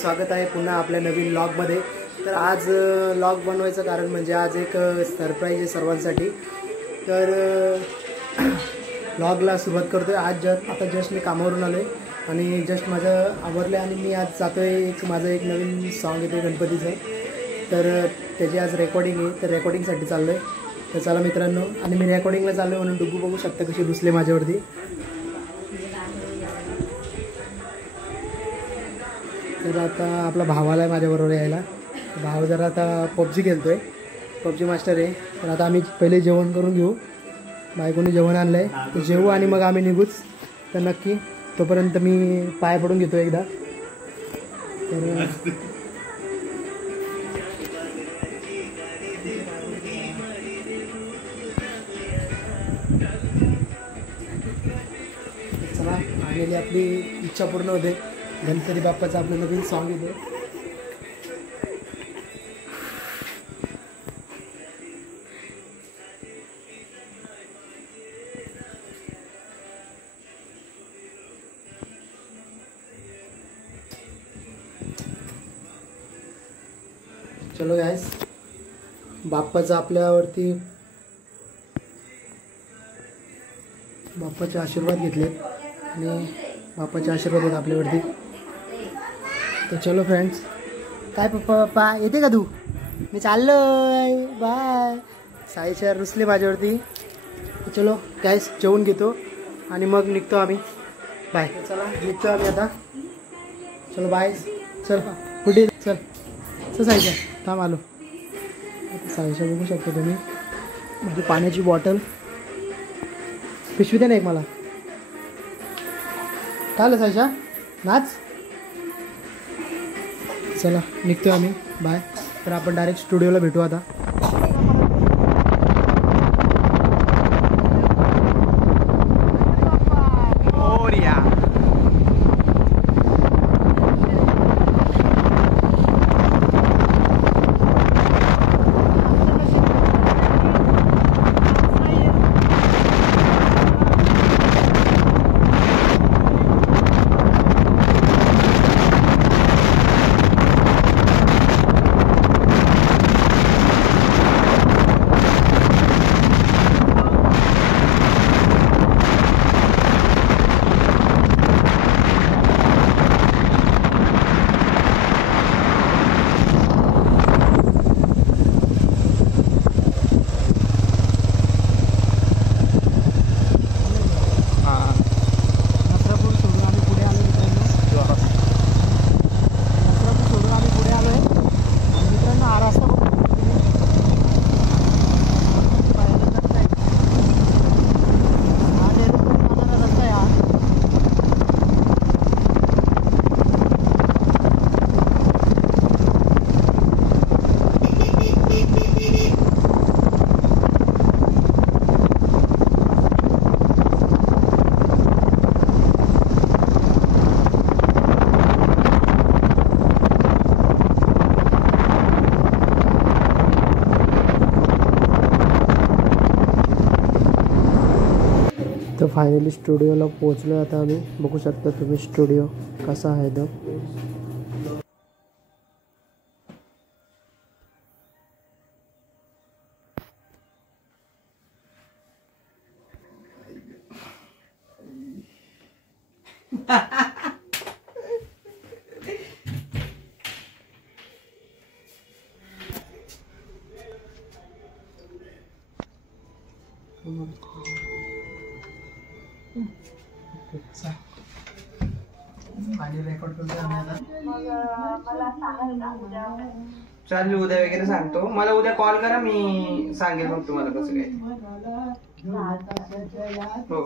स्वागत आहे पुन्हा आपल्या नवीन व्लॉगमध्ये। तर आज व्लॉग बनवायचं कारण म्हणजे आज एक सरप्राईज आहे सर्वांसाठी। तर व्लॉगला सुरुवात करतोय। आज आता जस्ट मी कामावरून आलोय आणि जस्ट माझं आवरलं आणि मी आज जातोय माझं एक नवीन सॉन्ग येते गणपतीचं, तर त्याची आज रेकॉर्डिंग आहे। तर रेकॉर्डिंगसाठी चाललोय। तर चला मित्रांनो, आणि मी रेकॉर्डिंगला चाललोय म्हणून डुगू बघू शकता कशी रुसले माझ्यावरती। तर आता आपला भाव आला आहे माझ्याबरोबर यायला। भाव जरा आता पबजी खेळतोय, पबजी मास्टर आहे। तर आता आम्ही पहिले जेवण करून घेऊ। बायकोने जेवण आणलं आहे तर जेवू आणि मग आम्ही निघूच। तर नक्की तोपर्यंत मी पाय पडून घेतो एकदा। तर चला, आलेली आपली इच्छा पूर्ण होते। गणपती बाप्पाचं आपलं नवीन सॉन्ग येते। चलो गाइस, बाप्पाचा आपल्यावरती बाप्पाचे आशीर्वाद घेतलेत आणि बाप्पाचे आशीर्वाद आहेत आपल्यावरती। तर चलो फ्रेंड्स, काय पप्पा येते का तू? मी चाललोय, बाय। साईशा रुसले माझ्यावरती। तर चलो गाइस, जेवून घेतो आणि मग निघतो आम्ही। बाय। चला निघतो आम्ही आता। चलो बाय। चल पुढे चल। चल साईशा, थांब आलो। साईशा बघू शकता तुम्ही, म्हणजे पाण्याची बॉटल, पिशवी दे ना एक मला। काय आलं साईशा, नाच। चला निघतो आम्ही, बाय। तर आपण डायरेक्ट स्टुडिओला भेटू आता। तर फायनली स्टुडिओला पोहोचलो आता आम्ही। बघू शकता तुम्ही स्टुडिओ कसा आहे तो। चालेल, उद्या वगैरे सांगतो। मला उद्या कॉल करा, मी सांगेल मग तुम्हाला कसं काय। हो।